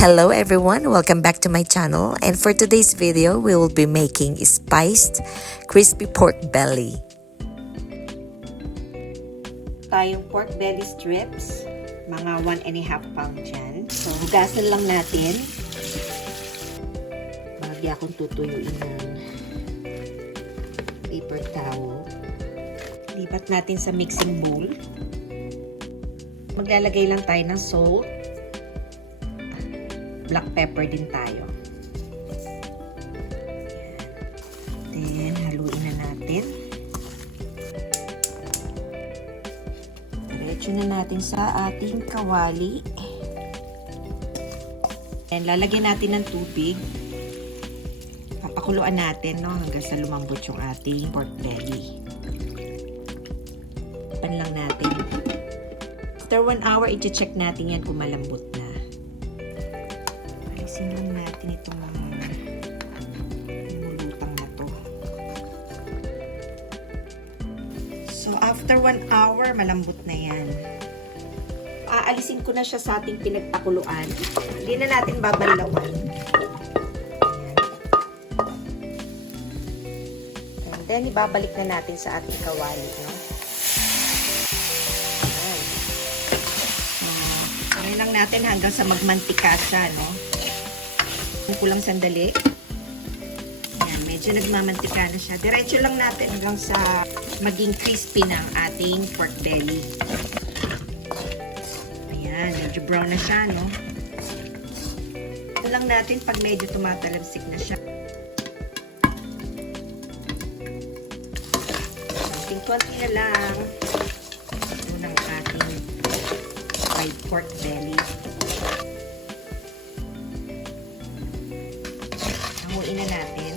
Hello everyone, welcome back to my channel, and for today's video we will be making spiced crispy pork belly. Tayong pork belly strips, mga 1.5 pound dyan. So hugasan lang natin. Bagay akong tutuyuin ng paper towel. Lipat natin sa mixing bowl. Maglalagay lang tayo ng salt. Black pepper din tayo. Then, haluin na natin. Diretso na natin sa ating kawali. And lalagyan natin ng tubig. Papakuluan natin, no, hanggang sa lumambot yung ating pork belly. Pan lang natin. After 1 hour, i-check natin yan kung malambot na. Alisin lang natin itong mga lumulutang na to. So, after 1 hour, malambot na yan. Aalisin ko na siya sa ating pinagpakuluan. Hindi na natin babalawan. Ayan. And then, ibabalik na natin sa ating kawali, no? Ayan lang natin hanggang sa magmantika siya, no? Kulang sandali. Ayan, medyo nagmamantika na siya. Diretso lang natin hanggang sa maging crispy ng ating pork belly. Ayan, medyo brown na siya, no? Ito lang natin pag medyo tumatalabsik na siya. Konti na lang. Ito ng ating fried pork belly. Hanguin na natin.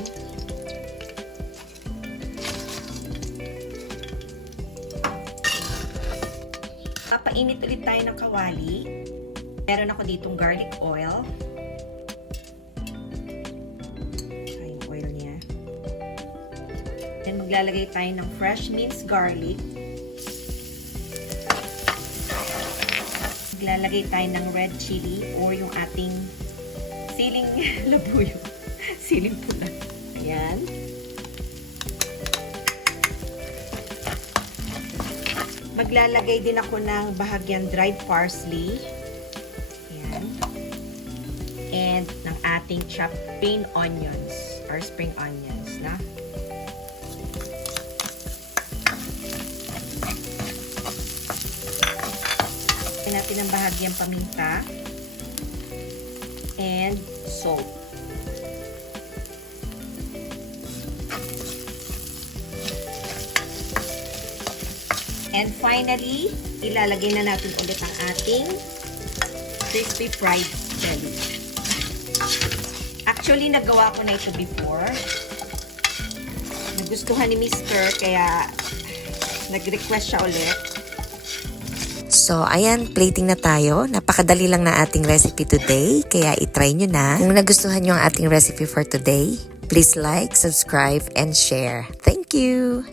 Papainit ulit tayo ng kawali. Meron ako ditong garlic oil. Ay, yung oil niya. Then maglalagay tayo ng fresh minced garlic. Maglalagay tayo ng red chili or yung ating siling labuyo. Siling pula. Ayan. Maglalagay din ako ng bahagyang dried parsley. Ayan. And ng ating chopped spring onions or spring onions, na? Natin ng bahagyang paminta and salt. And finally, ilalagay na natin ulit ang ating crispy fried belly. Actually, nagawa ko na ito before. Nagustuhan ni Mr. kaya nag-request siya ulit. So, ayan, plating na tayo. Napakadali lang na ating recipe today, kaya itry nyo na. Kung nagustuhan nyo ang ating recipe for today, please like, subscribe, and share. Thank you!